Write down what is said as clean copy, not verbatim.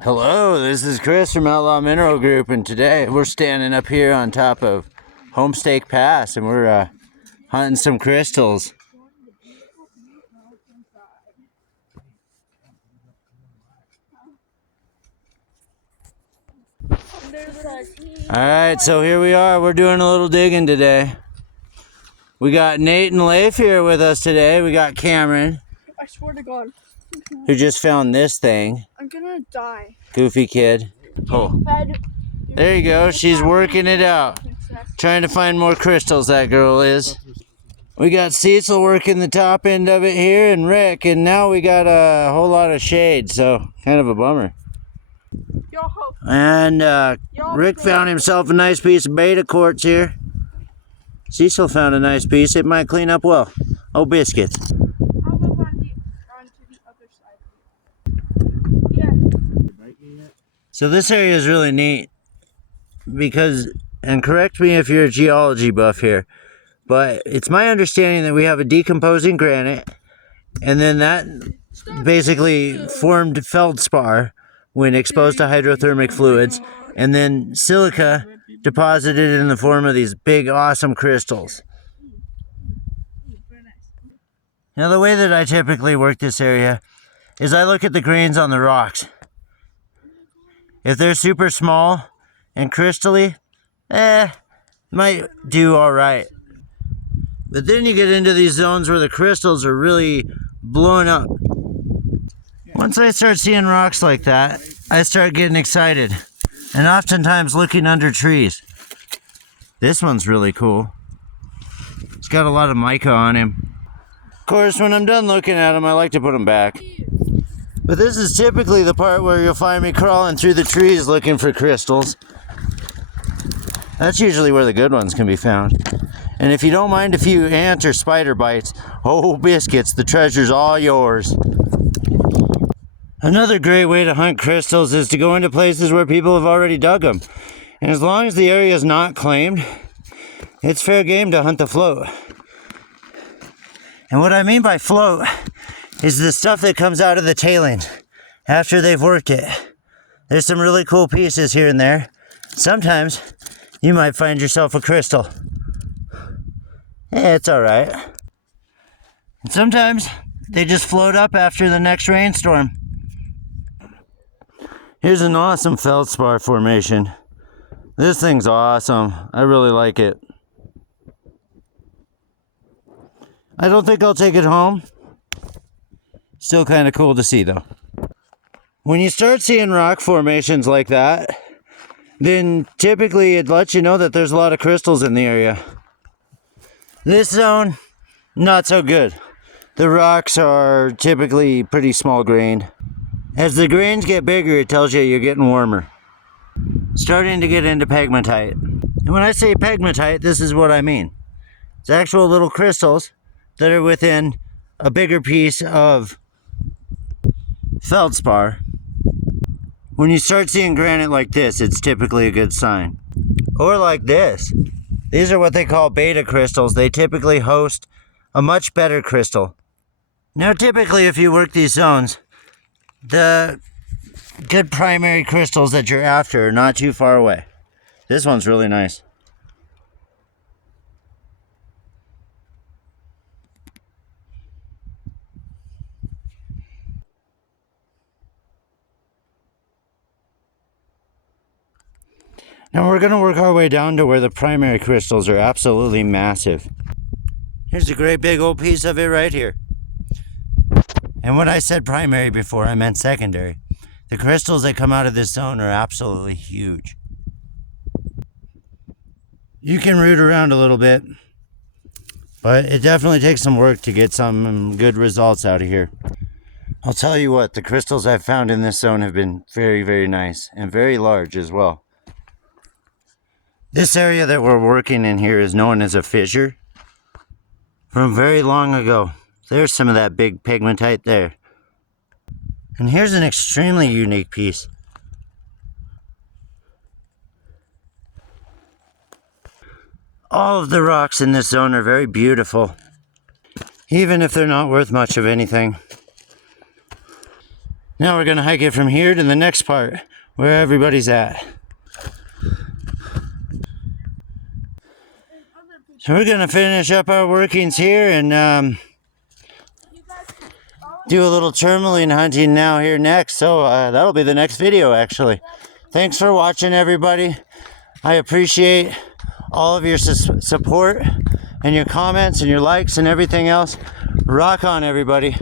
Hello, this is Chris from Outlaw Mineral Group, and today we're standing up here on top of Homestake Pass, and we're hunting some crystals. Alright, so here we are. We're doing a little digging today. We got Nate and Leif here with us today. We got Cameron. I swear to God. Who just found this thing. I'm gonna die. Goofy kid. Oh. There you go. She's working it out. Trying to find more crystals, that girl is. We got Cecil working the top end of it here, and Rick, and now we got a whole lot of shade, so kind of a bummer. And Rick found himself a nice piece of beta quartz here. Cecil found a nice piece. It might clean up well. Oh, biscuits. I'll move on to the other side. Yeah. So this area is really neat because, and correct me if you're a geology buff here, but it's my understanding that we have a decomposing granite, and then that basically formed feldspar when exposed to hydrothermic fluids, and then silica deposited in the form of these big, awesome crystals. Now, the way that I typically work this area is I look at the grains on the rocks. If they're super small and crystally, might do all right. But then you get into these zones where the crystals are really blowing up. Once I start seeing rocks like that, I start getting excited, and oftentimes looking under trees. This one's really cool. It's got a lot of mica on him. Of course, when I'm done looking at them, I like to put them back. But this is typically the part where you'll find me crawling through the trees looking for crystals. That's usually where the good ones can be found. And if you don't mind a few ant or spider bites, oh biscuits, the treasure's all yours. Another great way to hunt crystals is to go into places where people have already dug them. And as long as the area is not claimed, it's fair game to hunt the float. And what I mean by float is the stuff that comes out of the tailings after they've worked it. There's some really cool pieces here and there. Sometimes you might find yourself a crystal. It's alright. And sometimes they just float up after the next rainstorm. Here's an awesome feldspar formation. This thing's awesome. I really like it. I don't think I'll take it home. Still kind of cool to see though. When you start seeing rock formations like that, then typically it lets you know that there's a lot of crystals in the area. This zone, not so good. The rocks are typically pretty small grained. As the grains get bigger, it tells you you're getting warmer. Starting to get into pegmatite. And when I say pegmatite, this is what I mean. It's actual little crystals that are within a bigger piece of feldspar. When you start seeing granite like this, it's typically a good sign. Or like this. These are what they call beta crystals. They typically host a much better crystal. Now typically if you work these zones, the good primary crystals that you're after are not too far away. This one's really nice. Now we're going to work our way down to where the primary crystals are absolutely massive. Here's a great big old piece of it right here. And when I said primary before, I meant secondary. The crystals that come out of this zone are absolutely huge. You can root around a little bit, but it definitely takes some work to get some good results out of here. I'll tell you what, the crystals I've found in this zone have been very, very nice and very large as well. This area that we're working in here is known as a fissure. From very long ago. There's some of that big pegmatite there. And here's an extremely unique piece. All of the rocks in this zone are very beautiful, even if they're not worth much of anything. Now we're gonna hike it from here to the next part where everybody's at. So we're gonna finish up our workings here and do a little tourmaline hunting now here next. So that'll be the next video actually. Thanks for watching, everybody. I appreciate all of your support and your comments and your likes and everything else. Rock on, everybody.